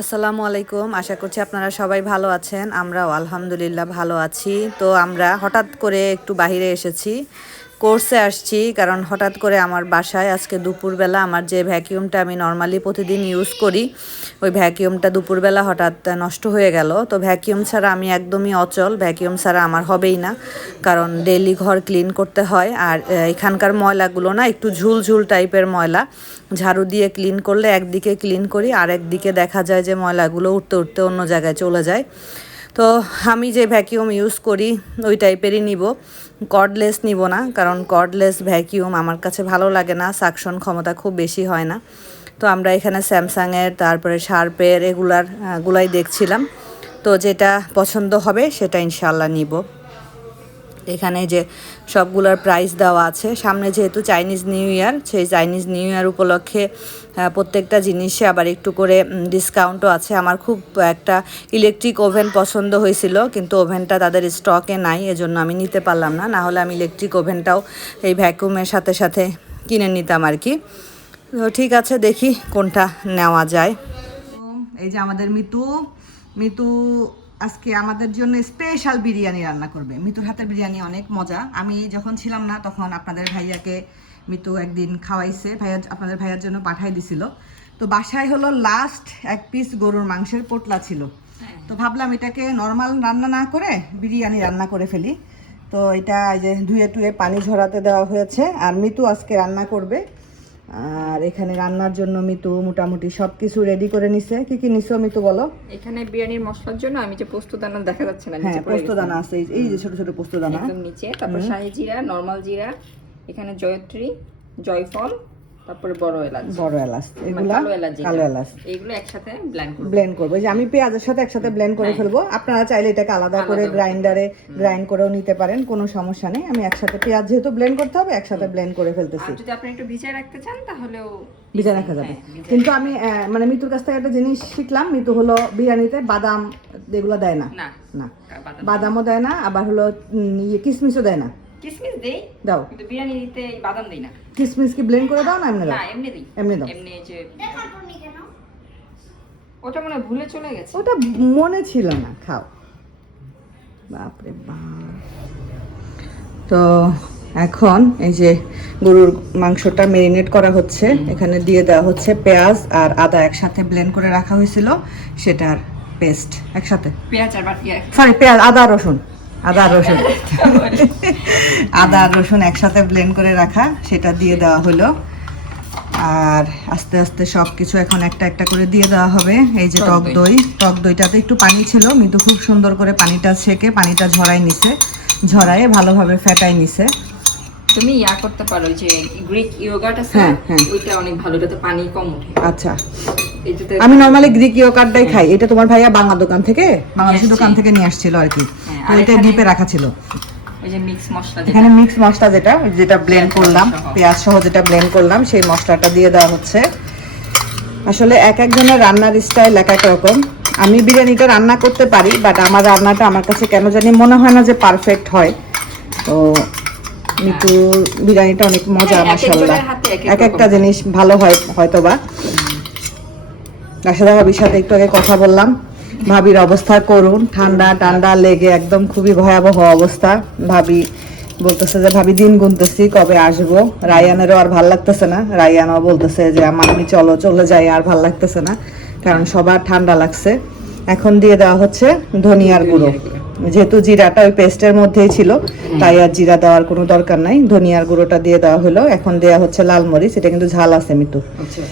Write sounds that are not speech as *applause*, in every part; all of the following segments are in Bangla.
আসসালামু আলাইকুম। আশা করছি আপনারা সবাই ভালো আছেন। আমরাও আলহামদুলিল্লাহ ভালো আছি। তো আমরা হঠাৎ করে একটু বাহিরে এসেছি। কোর্সে আসছি, কারণ হঠাৎ করে আমার বাসায় আজকে দুপুরবেলা আমার যে ভ্যাকিউমটা আমি নর্মালি প্রতিদিন ইউজ করি, ওই ভ্যাকিউমটা দুপুরবেলা হঠাৎ নষ্ট হয়ে গেল। তো ভ্যাকিউম ছাড়া আমি একদমই অচল ভ্যাকিউম ছাড়া আমার হবেই না, কারণ ডেলি ঘর ক্লিন করতে হয়। আর এখানকার ময়লাগুলো না একটু ঝুল ঝুল টাইপের ময়লা, ঝাড়ু দিয়ে ক্লিন করলে একদিকে ক্লিন করি আর একদিকে দেখা যায় যে ময়লাগুলো উঠতে উঠতে অন্য জায়গায় চলে যায়। তো আমি যে ভ্যাকিউম ইউজ করি, ওই টাইপেরই নিব। কর্ডলেস নিব না, কারণ কর্ডলেস ভ্যাকিউম আমার কাছে ভালো লাগে না সাকশন ক্ষমতা খুব বেশি হয় না। তো আমরা এখানে স্যামসাংয়ের তারপরে শার্পের এগুলার গুলাই দেখছিলাম। তো যেটা পছন্দ হবে, সেটা ইনশাল্লাহ নিব। এখানে যে সবগুলোর প্রাইস দেওয়া আছে। সামনে যেহেতু চাইনিজ নিউ ইয়ার সেই চাইনিজ নিউ ইয়ার উপলক্ষে প্রত্যেকটা জিনিসে আবার একটু করে ডিসকাউন্টও আছে। আমার খুব একটা ইলেকট্রিক ওভেন পছন্দ হয়েছিল, কিন্তু ওভেনটা তাদের স্টকে নাই, এজন্য আমি নিতে পারলাম না। না হলে আমি ইলেকট্রিক ওভেনটাও এই ভ্যাকুমের সাথে সাথে কিনে নিতাম আর কি। তো ঠিক আছে, দেখি কোনটা নেওয়া যায়। এই যে আমাদের মিতু মিতু আজকে আমাদের জন্য স্পেশাল বিরিয়ানি রান্না করবে। মিতুর হাতের বিরিয়ানি অনেক মজা। আমি যখন ছিলাম না তখন আপনাদের ভাইয়াকে মিতু একদিন খাওয়াইছে। ভাইয়া আপনাদের ভাইয়ার জন্য পাঠাই দিছিল। তো বাসায় হলো লাস্ট এক পিস গরুর মাংসের পোটলা ছিল। তো ভাবলাম এটাকে নর্মাল রান্না না করে বিরিয়ানি রান্না করে ফেলি। তো এটা এই যে ধুয়ে টুয়ে পানি ঝরাতে দেওয়া হয়েছে। আর মিতু আজকে রান্না করবে। আর এখানে রান্নার জন্য মিতু মোটামুটি সব কিছু রেডি করে নিছে। কি কি নিছো মিতু বলো? এখানে বিরিয়ানির মশলার জন্য আমি যে পোস্ত দানা দেখা যাচ্ছে না হ্যাঁ নিচে পোস্ত দানা আছে এই যে- এই যে ছোট ছোট পোস্ত দানা একদম নিচে তারপর শাহি জিরা নরমাল জিরা এখানে জয়ত্রী জয়ফল তারপরে বড় এলাচ। বড় এলাচ মানে এগুলা কালো এলাচ এইগুলো একসাথে ব্ল্যান্ড করব। ব্লেন্ড করব। যে আমি পেঁয়াজের সাথে একসাথে ব্লেন্ড করে ফেলব। আপনারা চাইলে এটাকে আলাদা করে গ্রাইন্ডারে গ্রাইন্ড করেও নিতে পারেন কোনো সমস্যা নেই। আমি একসাথে পেঁয়াজ যেহেতু ব্লেন্ড করতে হবে একসাথে ব্লেন্ড করে ফেলতেছি। যদি আপনি একটু ভিজায় রাখতে চান তাহলেও ভিজা রাখা যাবে। কিন্তু আমি মানে মিতুর কাছ থেকে একটা জিনিস শিখলাম। মিতু হলো বিরিয়ানিতে বাদাম এগুলো দেয় না। না বাদামও দেয় না। আবার হলো ইয়ে কিসমিসও দেয় না। কিসমিস দেই? দাও। কিন্তু বিরিয়ানিতে বাদাম দেই না। কিসমিস কি ব্লেন্ড করে দাও না এমনি দাও? না এমনি দিই। এমনি দাও। এমনি যে ওটা মনে ভুলে চলে গেছে। ওটা মনে ছিল না খাও। বাপরে বাপ। তো এখন এই যে গরুর মাংসটা মেরিনেট করা হচ্ছে এখানে দিয়ে দেওয়া হচ্ছে পেঁয়াজ আর আদা একসাথে ব্লেন্ড করে রাখা হয়েছিল সেটার পেস্ট একসাথে। পেঁয়াজ আর সরি পেঁয়াজ আদা রসুন। আদা রসুন। আদা রসুন একসাথে ব্লেন্ড করে রাখা সেটা দিয়ে দেওয়া হলো। আর আস্তে আস্তে সব কিছু এখন একটা একটা করে দিয়ে দেওয়া হবে। এই যে টক দই। টক দইটাতে একটু পানি ছিল কিন্তু খুব সুন্দর করে পানিটা ছেঁকে পানিটা ঝরাই নিছে। ঝরায়ে ভালোভাবে ফেটাই নিছে। তুমি ইয়া করতে পারো যে গ্রিক ইয়োগাটা আছে হ্যাঁ, হ্যাঁ। ওইটা অনেক ভালো ওটাতে পানি কম ওঠে। আচ্ছা। আমি নর্মালি গ্রিক ইয়োকার্টটাই খাই। এটা তোমার ভাইয়া বাংলা দোকান থেকে বাংলাদেশি নিয়ে দোকান থেকে নিয়ে আসছিল আর কি। হ্যাঁ, তো এটা ডিপে রাখা ছিল। এখানে মিক্স মশলা যেটা যেটা ব্লেন্ড করলাম পেঁয়াজ সহ যেটা ব্লেন্ড করলাম সেই মশলাটা দিয়ে দেওয়া হচ্ছে। আসলে এক একজনের রান্নার স্টাইল এক এক রকম। আমি বিরিয়ানিটা রান্না করতে পারি বাট আমার রান্নাটা আমার কাছে কেন জানি মনে হয় না যে পারফেক্ট হয়। তো মিতু বিরিয়ানিটা অনেক মজা হ্যাঁ, এক মাসাল্লাহ এক একটা জিনিস ভালো হয় হয়তো বা রাশেদা ভাবির সাথে একটু আগে কথা বললাম। ভাবির অবস্থা করুন, ঠান্ডা টান্ডা লেগে একদম খুবই ভয়াবহ অবস্থা। ভাবি বলতেছে যে, ভাবি, দিন গুনতেছি, কবে আসব? রায়ানেরও আর ভালো লাগতেছে না। রায়ানও বলতেছে যে আমি চলো, চলে যাই, আর ভালো লাগতেছে না, কারণ সবার ঠান্ডা লাগছে। এখন দিয়ে দেওয়া হচ্ছে ধনিয়ার গুঁড়ো। যেহেতু জিরাটা ওই পেস্টের মধ্যেই ছিল, তাই আর জিরা দেওয়ার কোনো দরকার নাই। ধনিয়ার গুঁড়োটা দিয়ে দেওয়া হলো। এখন দেওয়া হচ্ছে লাল মরিচ, এটা কিন্তু ঝাল আছে মিতু আচ্ছা।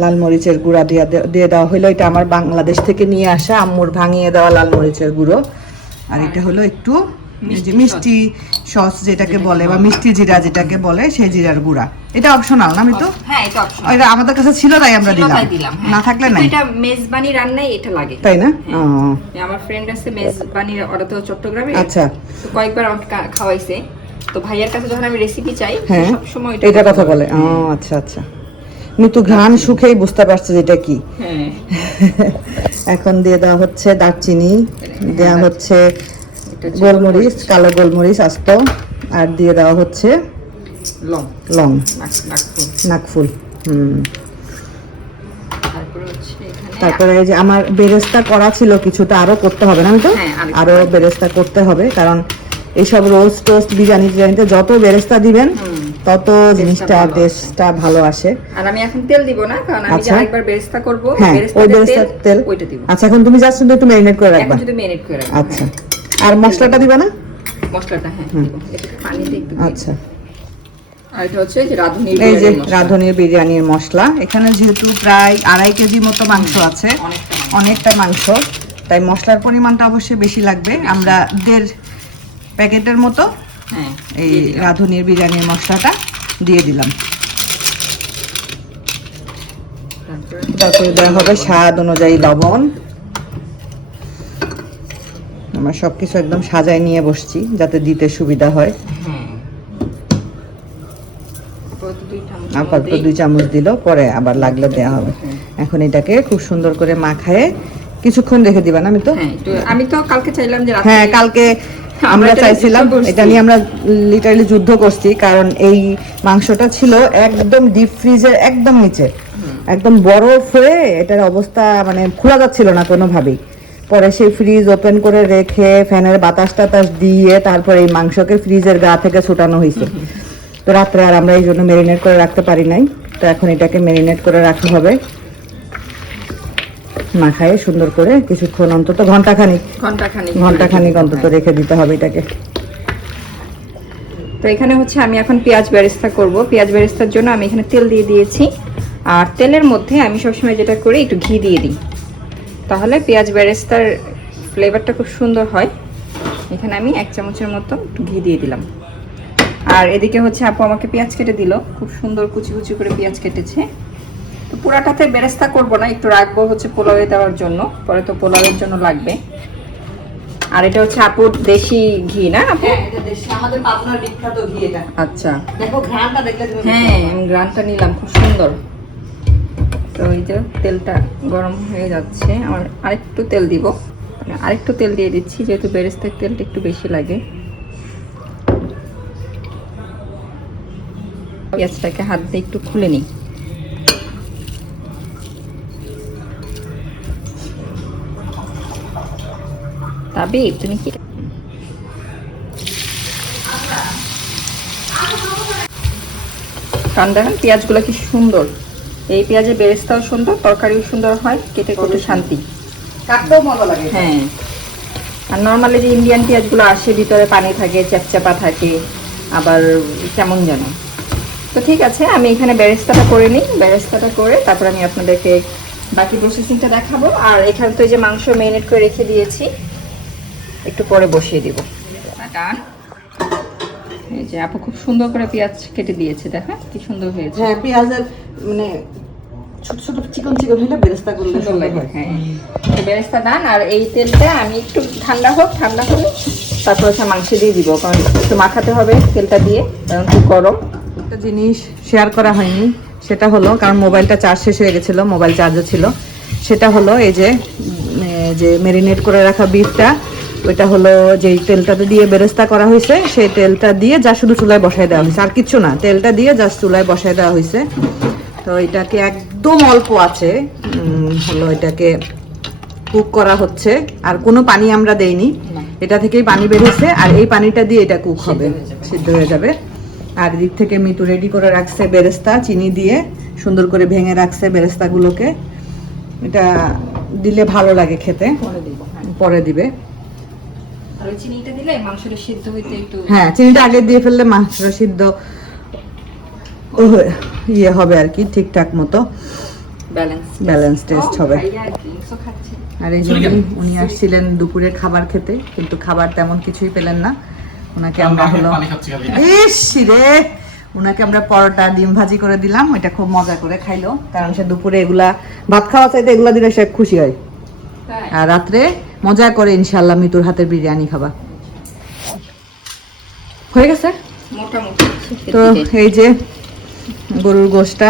লাল মরিচের গুঁড়া দিয়ে দিয়ে দেওয়া হলো এটা আমার বাংলাদেশ থেকে নিয়ে আসা। আম্মুর ভাঙিয়ে দেওয়া লাল মরিচের গুঁড়ো। আর এটা হলো একটু যে মিষ্টি সস। যেটাকে বলে বা মিষ্টি জিরা যেটাকে বলে সেই জিরার গুঁড়া। এটা অপশনাল না আমি তো হ্যাঁ এটা আমাদের কাছে ছিল তাই আমরা দিলাম। হ্যাঁ। না থাকলে নাই। এটা মেজবানি রান্নায় এটা লাগে। তাই না? আমার ফ্রেন্ড আছে মেজবানি ওরা তো চট্টগ্রামে। আচ্ছা। তো কয়েকবার আমাকে খাওয়াইছে। তো ভাইয়ার কাছে যখন আমি রেসিপি চাই হ্যাঁ। সব সময় এটা কথা বলে। ও আচ্ছা আচ্ছা। মিতু ঘ্রাণ সুখেই বুঝতে পারছে যেটা কি। হ্যাঁ। *laughs* এখন দিয়ে দেওয়া হচ্ছে দারচিনি দেওয়া হচ্ছে গোলমরিচ কালো গোলমরিচ আস্ত আর দিয়ে দেওয়া হচ্ছে লং। লং। নাকফুল। হুম। তারপরে এই যে আমার বেরেস্তা করা ছিল কিছুটা আরও করতে হবে না তো? হ্যাঁ, আরেকটু আরও বেরেস্তা করতে হবে কারণ এইসব রোস্ট টোস্ট বিরিয়ানি টিরিয়ানিতে যত বেরেস্তা দিবেন তত জিনিসটা। টেস্টটা ভালো আসে। আর আমি এখন তেল দিব না কারণ আমি যে আচ্ছা। আরেকবার বেরেস্তা করব। হ্যাঁ ওই বেরেস্তাতে তেল ওইটা দিব। আচ্ছা এখন তুমি জাস্ট শুধু একটু ম্যারিনেট করে রাখবা। এখন যদি মেরিনেট করে রাখব। আচ্ছা। আর মশলাটা দিবা না? মশলাটা হ্যাঁ দিব। একটু পানিতে একটু আচ্ছা। আর এটা হচ্ছে যে রাঁধুনি এই যে রাঁধুনির বিরিয়ানির মশলা। এখানে যেহেতু প্রায় আড়াই কেজি মতো মাংস আছে। অনেকটা মাংস। তাই মশলার পরিমাণটা অবশ্যই বেশি লাগবে। আমরা দেড় প্যাকেটের মতো এই রাঁধুনির বিরিয়ানির মশলাটা দিয়ে দিলাম। তারপরে দেওয়া হবে স্বাদ অনুযায়ী লবণ। আমরা একদম সাজায় নিয়ে বসছি যাতে দিতে সুবিধা হয়। হ্যাঁ। আপাতত দুই চামচ আপাতত দিই। চামচ দিল পরে আবার লাগলে দেওয়া হবে। এখন এটাকে খুব সুন্দর করে মাখায়ে কিছুক্ষণ রেখে দিবা না আমি তো হ্যাঁ আমি তো কালকে চাইলাম যে হ্যাঁ কালকে আমরা চাইছিলাম এটা নিয়ে আমরা লিটারালি যুদ্ধ করছি কারণ এই মাংসটা ছিল একদম ডিপ ফ্রিজের একদম নিচে। একদম বরফ হয়ে এটার অবস্থা মানে খোলা যাচ্ছিল না কোনোভাবেই। পরে সেই ফ্রিজ ওপেন করে রেখে ফ্যানের বাতাস টাতাস দিয়ে তারপরে এই মাংসকে ফ্রিজের গা থেকে ছুটানো হয়েছে। তো রাত্রে আর আমরা এই জন্য মেরিনেট করে রাখতে পারি নাই। তো এখন এটাকে মেরিনেট করে রাখা হবে। মাখায়ে সুন্দর করে কিছুক্ষণ অন্তত ঘন্টাখানিক। ঘণ্টা খানিক ঘণ্টা খানিক অন্তত রেখে দিতে হবে এটাকে। তো এখানে হচ্ছে আমি এখন পেঁয়াজ বেরেস্তা করব। পেঁয়াজ বেরেস্তার জন্য আমি এখানে তেল দিয়ে দিয়েছি। আর তেলের মধ্যে আমি সবসময় যেটা করি একটু ঘি দিয়ে দিই। তাহলে পেঁয়াজ বেরেস্তার ফ্লেভারটা খুব সুন্দর হয়। এখানে আমি এক চামচের মতো একটু ঘি দিয়ে দিলাম। আর এদিকে হচ্ছে আপু আমাকে পেঁয়াজ কেটে দিল। খুব সুন্দর কুচি কুচি করে পেঁয়াজ কেটেছে। তো পুরাটাতে বেরেস্তা করব না একটু রাখব হচ্ছে পোলাওয়ে দেওয়ার জন্য। পরে তো পোলাওয়ের জন্য লাগবে। আর এটা হচ্ছে আপুর দেশি ঘি না আপু? আমাদের পাবনার বিখ্যাত ঘি এটা। আচ্ছা। দেখো ঘ্রাণটা দেখলে তুমি হ্যাঁ আমি গ্রানটা নিলাম খুব সুন্দর। তো এই যে তেলটা গরম হয়ে যাচ্ছে আমার আরেকটু তেল দিব। আরেকটু তেল দিয়ে দিচ্ছি যেহেতু বেরেস্তার তেলটা একটু বেশি লাগে। পেঁয়াজটাকে হাত দিয়ে একটু খুলে নিই। তবে তুমি কি কারণ দেখেন পেঁয়াজগুলো কি সুন্দর। এই পেঁয়াজের বেরেস্তাও সুন্দর তরকারিও সুন্দর হয় কেটে কেটে শান্তি। কাটতেও মজা লাগে। হ্যাঁ। আর নর্মালি যে ইন্ডিয়ান পেঁয়াজগুলো আসে ভিতরে পানি থাকে চ্যাপচ্যাপা থাকে আবার কেমন যেন। তো ঠিক আছে আমি এখানে বেরেস্তাটা করে নিই। বেরেস্তাটা করে তারপর আমি আপনাদেরকে বাকি প্রসেসিংটা দেখাবো। আর এখানে তো এই যে মাংস মেরিনেট করে রেখে দিয়েছি একটু পরে বসিয়ে দিব। ডান এই যে আপু খুব সুন্দর করে পেঁয়াজ কেটে দিয়েছে দেখা কি সুন্দর হয়েছে। হ্যাঁ পেঁয়াজের মানে ছোট ছোট চিকন চিকন হলে বেরেস্তা করলে সুন্দর লাগে হয়। হ্যাঁ। বেরেস্তা দান আর এই তেলটা আমি একটু ঠান্ডা হোক ঠান্ডা হলে তারপর হচ্ছে মাংস দিয়ে দিব কারণ একটু মাখাতে হবে তেলটা দিয়ে কারণ খুব গরম। একটা জিনিস শেয়ার করা হয়নি সেটা হলো কারণ মোবাইলটা চার্জ শেষ হয়ে গেছিল মোবাইল চার্জও ছিল। সেটা হলো এই যে যে মেরিনেট করে রাখা বিফটা ওইটা হলো যেই তেলটাতে দিয়ে বেরেস্তা করা হয়েছে সেই তেলটা দিয়ে যা শুধু চুলায় বসায় দেওয়া হয়েছে। আর কিচ্ছু না তেলটা দিয়ে জাস্ট চুলায় বসায় দেওয়া হয়েছে। তো এটাকে একদম অল্প আছে হলো এটাকে কুক করা হচ্ছে। আর কোনো পানি আমরা দেইনি। এটা থেকেই পানি বেরিয়েছে আর এই পানিটা দিয়ে এটা কুক হবে। সিদ্ধ হয়ে যাবে। আর এদিক থেকে মিতু রেডি করে রাখছে বেরেস্তা চিনি দিয়ে সুন্দর করে ভেঙে রাখছে বেরেস্তাগুলোকে। এটা দিলে ভালো লাগে খেতে। পরে দিবে। আর ওই চিনিটা দিলে মাংসটা সিদ্ধ হইতে একটু হ্যাঁ চিনিটা আগে দিয়ে ফেললে মাংসটা সিদ্ধ ইয়ে হবে আর কি ঠিকঠাক মতো। ব্যালেন্স ব্যালেন্স টেস্ট হবে। আর এই জন্য উনি আসছিলেন দুপুরে খাবার খেতে কিন্তু খাবার তেমন কিছুই পেলেন না। ওনাকে আমরা হলো ইস রে! ওনাকে আমরা পরোটা ডিম ভাজি করে দিলাম। ওইটা খুব মজা করে খাইলো। কারণ সে দুপুরে এগুলা ভাত খাওয়া চাইতে এগুলা দিলে সে খুশি হয়। আর রাত্রে মজা করে ইনশাল্লাহ মিতুর হাতের বিরিয়ানি খাবা। হয়ে গেছে? তো এই যে গরুর গোশটা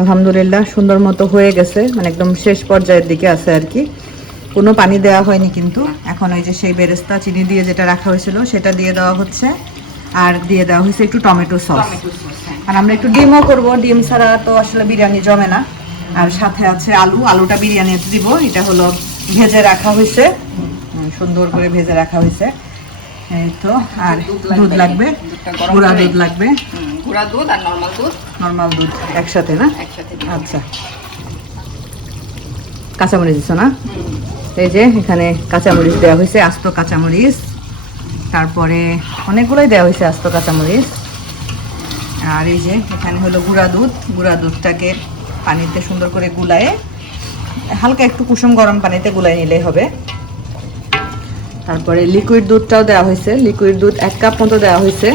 আলহামদুলিল্লাহ সুন্দর মতো হয়ে গেছে মানে একদম শেষ পর্যায়ের দিকে আছে আর কি। কোনো পানি দেওয়া হয়নি কিন্তু। এখন ওই যে সেই বেরেস্তা চিনি দিয়ে যেটা রাখা হয়েছিল সেটা দিয়ে দেওয়া হচ্ছে। আর দিয়ে দেওয়া হয়েছে একটু টমেটো সস হ্যাঁ। আর আমরা একটু ডিমও করব। ডিম ছাড়া তো আসলে বিরিয়ানি জমে না। আর সাথে আছে আলু। আলুটা বিরিয়ানিতে দিব। এটা হলো ভেজে রাখা হয়েছে। সুন্দর করে ভেজে রাখা হয়েছে। এই তো আর দুধ লাগবে। গুঁড়া দুধ লাগবে? গুঁড়া দুধ আর নর্মাল দুধ। নর্মাল দুধ একসাথে না? একসাথে আচ্ছা। কাঁচামরিচ দিছো না? এই যে এখানে কাঁচামরিচ দেওয়া হয়েছে আস্ত কাঁচামরিচ। তারপরে অনেকগুলোই দেওয়া হয়েছে আস্ত কাঁচামরিচ। আর এই যে এখানে হলো গুঁড়া দুধ। গুঁড়া দুধটাকে পানিতে সুন্দর করে গুলায়ে হালকা একটু কুসুম গরম পানিতে গুলাই নিলেই হবে। তারপরে লিকুইড দুধটাও দেওয়া হয়েছে। লিকুইড দুধ এক কাপ মতো দেওয়া হয়েছে।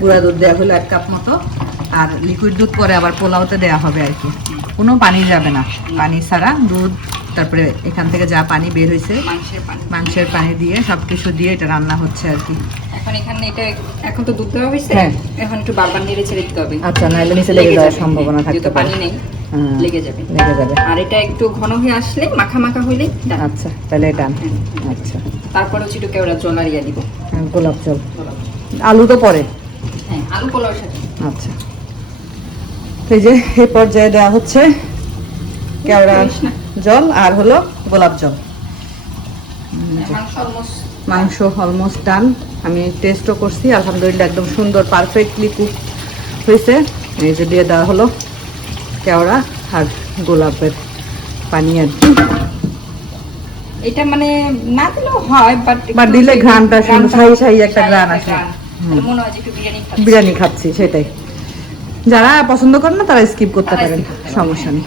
গুঁড়া দুধ দেওয়া হলো এক কাপ মতো। আর লিকুইড দুধ পরে আবার পোলাওতে দেওয়া হবে আর কি। কোনো পানি যাবে না। পানি ছাড়া দুধ তারপরে এখান থেকে যা পানি বের হয়েছে মাংসের পানি। দিয়ে সব কিছু দিয়ে এটা রান্না হচ্ছে আর কি। এখন এখানে এটা এখন তো দুধ দেওয়া হয়েছে। হ্যাঁ। এখন একটু বারবার নেড়ে ছেড়ে দিতে হবে। আচ্ছা নাহলে নিচে লেগে যাওয়ার সম্ভাবনা থাকতে পারে। পানি নেই। লেগে যাবে। লেগে যাবে। আর এটা একটু ঘন হয়ে আসলে মাখা মাখা হইলে। আচ্ছা তাহলে ডান হ্যাঁ। আচ্ছা। তারপরে হচ্ছে একটু কেওড়া জল আর ইয়া দিব। হ্যাঁ, গোলাপ জল। আলু তো পরে। হ্যাঁ আলু পোলাওর সাথে। আচ্ছা। এই যে এই পর্যায়ে দেওয়া হচ্ছে কেওড়া জল আর হলো গোলাপ জল। মাংস অলমোস্ট ডান আমি টেস্টও করছি আলহামদুলিল্লাহ একদম সুন্দর পারফেক্টলি কুক হয়েছে। এই যে দিয়ে দেওয়া হলো। কেওড়া আর গোলাপের পানি আর কি এটা মানে না দিলেও হয় বাট দিলে ঘ্রাণটা একটা ঘ্রাণ আসে। মনে হয় একটু বিরিয়ানি খাচ্ছি। বিরিয়ানি খাচ্ছি সেটাই যারা পছন্দ করেন না তারা স্কিপ করতে তারা পারেন করতে পারেন। সমস্যা নেই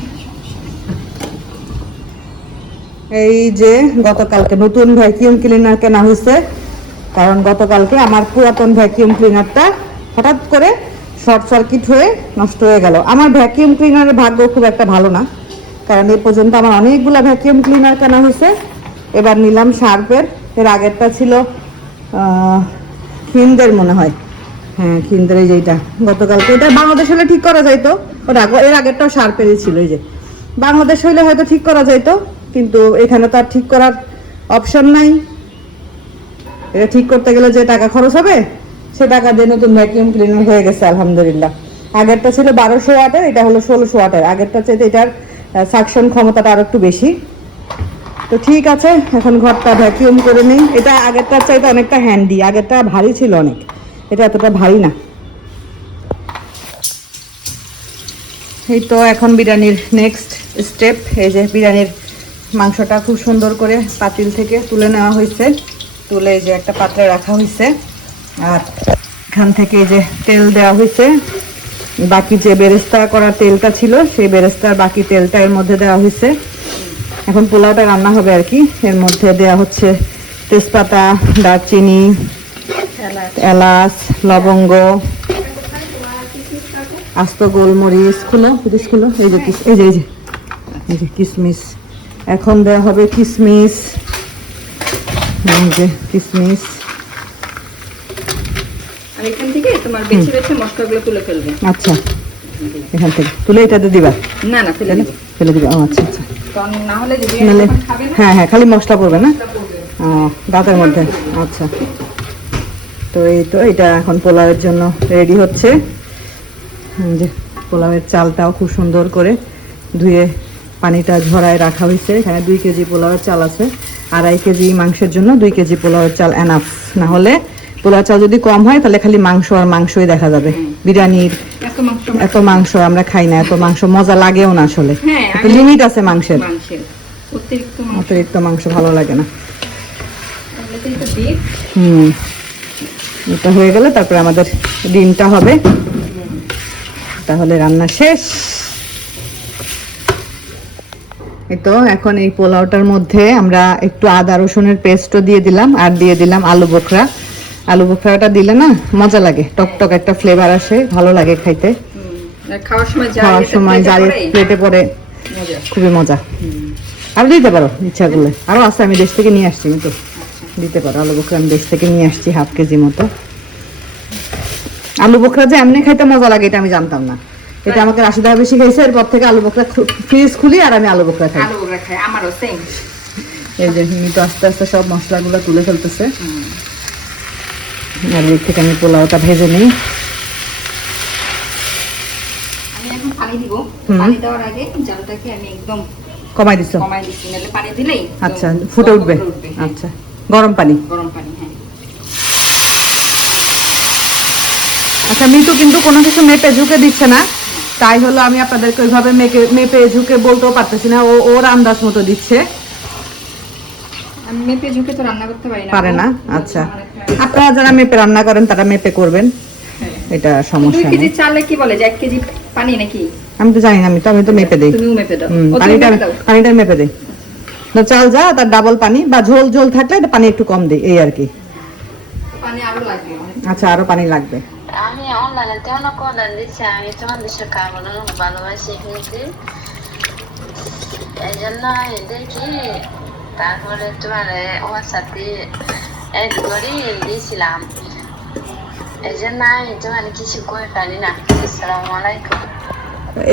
এই যে গতকালকে নতুন ভ্যাকিউম ক্লিনার কেনা হয়েছে কারণ গতকালকে আমার পুরাতন ভ্যাকিউম ক্লিনারটা হঠাৎ করে শর্ট সার্কিট হয়ে নষ্ট হয়ে গেল। আমার ভ্যাকিউম ক্লিনারের ভাগ্য খুব একটা ভালো না, কারণ এই পর্যন্ত আমার অনেকগুলো ভ্যাকিউম ক্লিনার কেনা হয়েছে। এবার নিলাম শার্পের, এর আগেরটা ছিল খিনদের মনে হয়। হ্যাঁ খিনদের এই যে এইটা গতকালকে। এটা বাংলাদেশ হলে ঠিক করা যাইতো ওটা এর আগেরটাও শার্পেরই ছিল এই যে। বাংলাদেশ হইলে হয়তো ঠিক করা যাইতো, কিন্তু এখানে তো আর ঠিক করার অপশন নাই। এটা ঠিক করতে গেলে যে টাকা খরচ হবে সে টাকা দিয়ে নতুন ভ্যাকিউম ক্লিনার হয়ে গেছে, আলহামদুলিল্লাহ। আগেরটা ছিল বারোশো ওয়াটের, এটা হলো ষোলোশো ওয়াটের। আগেরটা চাইতে এটার সাকশন ক্ষমতাটা আরও একটু বেশি। তো ঠিক আছে, এখন ঘরটা ভ্যাকিউম করে নিই। এটা আগেরটার চাইতে অনেকটা হ্যান্ডি আগেরটা ভারী ছিল অনেক। এটা এতটা ভারী না। এই তো এখন বিরিয়ানির নেক্সট স্টেপ এই যে বিরিয়ানির মাংসটা খুব সুন্দর করে পাতিল থেকে তুলে নেওয়া হয়েছে। তুলে যে একটা পাত্রে রাখা হয়েছে। আর এখান থেকে যে তেল দেওয়া হয়েছে, বাকি যে বেরেস্তা করা তেলটা ছিল, সেই বেরেস্তার বাকি তেলটা এর মধ্যে দেওয়া হয়েছে। এখন পোলাওটা রান্না হবে আর কি। এর মধ্যে দেওয়া হচ্ছে তেজপাতা, দারচিনি, এলাচ, লবঙ্গ, আস্ত গোলমরিচ, খুলো পিরিচ খুলো, এই যে এই যে এই যে এই যে কিশমিশ এখন দেওয়া হবে কিশমিশ যে কিশমিশ আর এখান থেকে তোমার বেছে বেছে মশলাগুলো তুলে ফেলবে। আচ্ছা। এখান থেকে। তুলে এটাতে দিবা। না না ফেলে ফেলে ফেলে দিবা। ও আচ্ছা আচ্ছা। কারণ না হলে যে নাহলে বিরিয়ানি যখন খাবে না হ্যাঁ হ্যাঁ খালি মশলা পড়বে না? দাঁতের মধ্যে। আচ্ছা। তো এই তো এটা এখন পোলাওয়ের জন্য রেডি হচ্ছে। যে পোলাওয়ের চালটাও খুব সুন্দর করে ধুয়ে পানিটা ঝরায় রাখা হয়েছে। এখানে দুই কেজি পোলাওয়ের চাল আছে। আড়াই কেজি মাংসের জন্য দুই কেজি পোলাওয়ের চাল এনাফ না হলে পোলাও চাল যদি কম হয় তাহলে খালি মাংস আর মাংসই দেখা যাবে। বিরিয়ানির এত মাংস আমরা খাই না এত মাংস মজা লাগেও না আসলে। হ্যাঁ, লিমিট আছে মাংসের। অতিরিক্ত মাংস। ভালো লাগে না। হুম। এটা হয়ে গেলে তারপরে আমাদের ডিমটা হবে। তাহলে রান্না শেষ। এই তো এখন এই পোলাওটার মধ্যে আমরা একটু আদা রসুনের পেস্টও দিয়ে দিলাম আর দিয়ে দিলাম আলু বোখরা। আলু বোখরাটা দিলে না মজা লাগে। টকটক একটা ফ্লেভার আসে ভালো লাগে খাইতে। খাওয়ার সময় জারি পড়ে, প্লেটে পরে খুবই মজা। আরও দিতে পারো ইচ্ছা করলে। আরও আছে আমি দেশ থেকে নিয়ে আসছি কিন্তু। দিতে পারো আলু বোখরা আমি দেশ থেকে নিয়ে আসছি হাফ কেজি মতো। আলু বোখরা যে এমনি খাইতে মজা লাগে এটা আমি জানতাম না। এটা আমাকে রাশিদা বেশি খাইছে এরপর থেকে আলু বোখরা ফ্রিজ খুলি আর আমি আলু বোখরা খাই। আলু আমারও সেম এই যে মিতো আস্তে আস্তে সব মশলাগুলো তুলে ফেলতেছে। আর এর থেকে আমি পোলাওটা ভেজে নিই। আমি এখন পানি পানি দিব পানি দেওয়ার আগে জালটাকে আমি একদম কমাই দিছো? কমাই দিচ্ছি নাহলে পানি দিলেই আচ্ছা ফুটে উঠবে? গরম। আচ্ছা গরম পানি? গরম পানি হ্যাঁ। আচ্ছা মিতু কিন্তু কোনো কিছু মেপে ঝুঁকে দিচ্ছে না। তাই হলো আমি আপনাদেরকে ওইভাবে মেপে মেপে ঝুঁকে বলতেও পারতেছি না। ও ওর আন্দাজ মতো দিচ্ছে। আমি মেপে ঝুঁকে তো রান্না করতে পারি না। পারে না? আচ্ছা। আপনারা যারা মেপে রান্না করেন তারা মেপে করবেন। হ্যাঁ। এটা দুই সমস্যা কেজি চালে কি বলে যে এক কেজি পানি নাকি? আমি তো জানি না আমি তো আমি তো মেপে দিই। তুমিও মেপে দাও। পানিটা মেপে দাও। পানিটা মেপে দিই। তো চাল যা তার ডাবল পানি বা ঝোল ঝোল থাকলে এটা পানি একটু কম দিই এই আর কি। পানি আরও লাগবে আচ্ছা আরও পানি লাগবে। আমি অনলাইনে তেমন কলার দিচ্ছি আমি তোমাদের সাথে কামড় ভালোবাসি কিন্তু এই জন্য দেখি তারপরে তোমার হোয়াটসঅ্যাপে দিয়েছিলাম এই আমি তোমার কিছু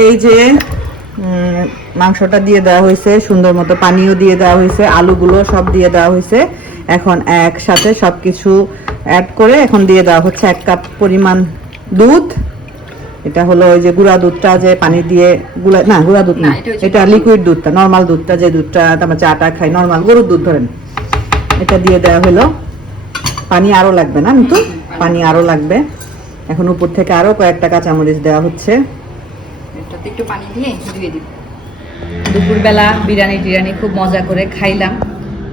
এই যে মাংসটা দিয়ে দেওয়া হয়েছে, সুন্দর মতো পানিও দিয়ে দেওয়া হয়েছে, আলুগুলো সব দিয়ে দেওয়া হয়েছে। এখন একসাথে সবকিছু অ্যাড করে এখন দিয়ে দেওয়া হচ্ছে এক কাপ পরিমাণ দুধ। এটা হলো ওই যে গুঁড়া দুধটা যে পানি দিয়ে গুলা না গুঁড়া দুধ না এটা লিকুইড দুধটা নর্মাল দুধটা যে দুধটা আমরা চাটা খাই নর্মাল গরুর দুধ ধরেন। এটা দিয়ে দেওয়া হলো। পানি আরও লাগবে না কিন্তু পানি আরও লাগবে। এখন উপর থেকে আরও কয়েকটা কাঁচামরিচ দেওয়া হচ্ছে। এটাতে একটু পানি দিয়ে ধুয়ে দিব। দুপুরবেলা বিরিয়ানি টিরিয়ানি খুব মজা করে খাইলাম।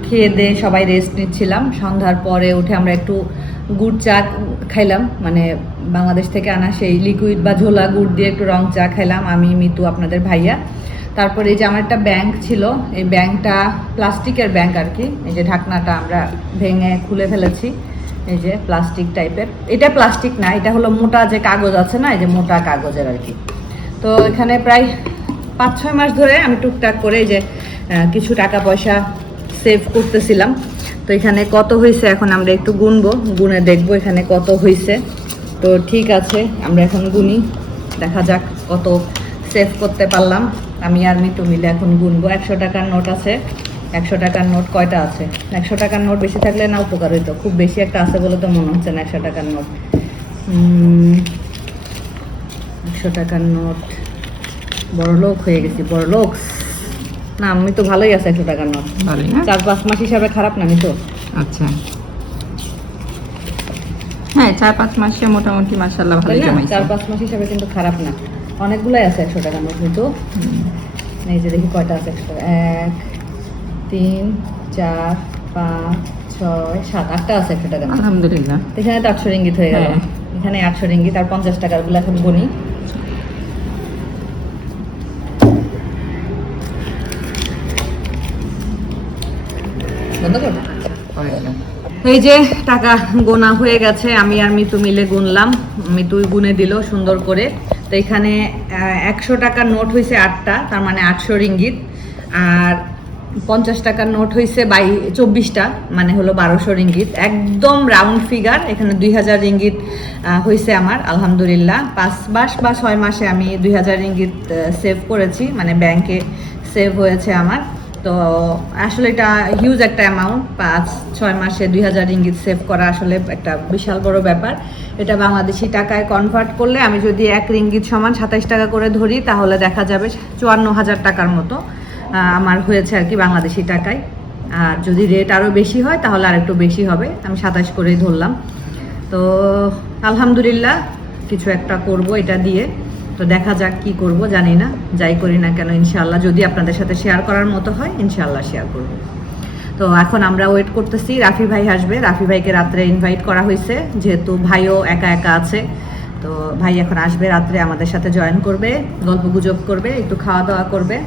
খেয়ে দিয়ে সবাই রেস্ট নিচ্ছিলাম। সন্ধ্যার পরে উঠে আমরা একটু গুড় চা খাইলাম। মানে বাংলাদেশ থেকে আনা সেই লিকুইড বা ঝোলা গুড় দিয়ে একটু রং চা খাইলাম, আমি, মিতু, আপনাদের ভাইয়া। তারপরে এই যে আমার একটা ব্যাংক ছিল, এই ব্যাংকটা প্লাস্টিকের ব্যাংক আর কি। এই যে ঢাকনাটা আমরা ভেঙে খুলে ফেলেছি, এই যে প্লাস্টিক টাইপের এটা প্লাস্টিক না, এটা হলো মোটা যে কাগজ আছে না, এই যে মোটা কাগজের আর কি। তো এখানে প্রায় পাঁচ ছয় মাস ধরে আমি টুকটাক করে এই যে কিছু টাকা পয়সা সেভ করতেছিলাম। তো এখানে কত হয়েছে এখন আমরা একটু গুনবো, গুনে দেখব এখানে কত হয়েছে। তো ঠিক আছে, আমরা এখন গুনি। দেখা যাক কত সেভ করতে পারলাম। আমি আর মিটু মিলে এখন গুনবো। একশো টাকার নোট আছে। একশো টাকার নোট কয়টা আছে? একশো টাকার নোট বেশি থাকলে না উপকার হইতো? খুব বেশি একটা আছে বলে তো মনে হচ্ছে না একশো টাকার নোট। একশো টাকার নোট। বড়লোক হয়ে গেছি বড় লোক না আমি তো ভালোই আছে একশো টাকার নোট চার পাঁচ মাস হিসাবে খারাপ না আমি তো। আচ্ছা। হ্যাঁ চার পাঁচ মাসে মোটামুটি মাসাল্লাহ জমাইছে। চার পাঁচ মাস হিসাবে কিন্তু খারাপ না। অনেকগুলাই আছে একশো টাকার নোট কিন্তু। এই যে দেখি কয়টা আছে একশো এক তিন চার পাঁচ ছয় সাত আটটা আছে একশো নোট আলহামদুলিল্লাহ। এখানে তো আটশো রিঙ্গিত হয়ে গেল। হ্যাঁ। এখানে আটশো রিঙ্গিত আর পঞ্চাশ টাকারগুলো এখন গুনি এই যে টাকা গোনা হয়ে গেছে, আমি আর মিতু মিলে গুনলাম। মিতু গুনে দিল সুন্দর করে। তো এখানে একশো টাকার নোট হয়েছে আটটা, তার মানে আটশো রিঙ্গিত। আর পঞ্চাশ টাকার নোট হয়েছে বাই, চব্বিশটা মানে হলো বারোশো রিঙ্গিত। একদম রাউন্ড ফিগার, এখানে দুই হাজার রিঙ্গিত হয়েছে আমার, আলহামদুলিল্লাহ। পাঁচ মাস বা ছয় মাসে আমি দুই হাজার রিঙ্গিত সেভ করেছি মানে ব্যাংকে সেভ হয়েছে আমার। তো আসলে এটা হিউজ একটা অ্যামাউন্ট পাঁচ, ছয় মাসে দুই হাজার রিঙ্গিত সেভ করা আসলে একটা বিশাল বড় ব্যাপার। এটা বাংলাদেশি টাকায় কনভার্ট করলে আমি যদি এক রিঙ্গিত সমান সাতাইশ টাকা করে ধরি, তাহলে দেখা যাবে চুয়ান্ন হাজার টাকার মতো আমার হয়েছে আর কি বাংলাদেশি টাকায়। আর যদি রেট আরও বেশি হয়, তাহলে আরেকটু বেশি হবে, আমি সাতাশ করেই ধরলাম। তো আলহামদুলিল্লাহ, কিছু একটা করব এটা দিয়ে। তো দেখা যাক কি করব, জানি না, যাই করি না কেন ইনশাল্লাহ যদি আপনাদের সাথে শেয়ার করার মতো হয় ইনশাল্লাহ শেয়ার করব। তো এখন আমরা ওয়েট করতেছি, রাফি ভাই আসবে। রাফি ভাইকে রাত্রে ইনভাইট করা হয়েছে, যেহেতু ভাইও একা একা আছে। তো ভাই এখন আসবে রাত্রে আমাদের সাথে জয়েন করবে গল্প গুজব করবে, একটু খাওয়া দাওয়া করবে।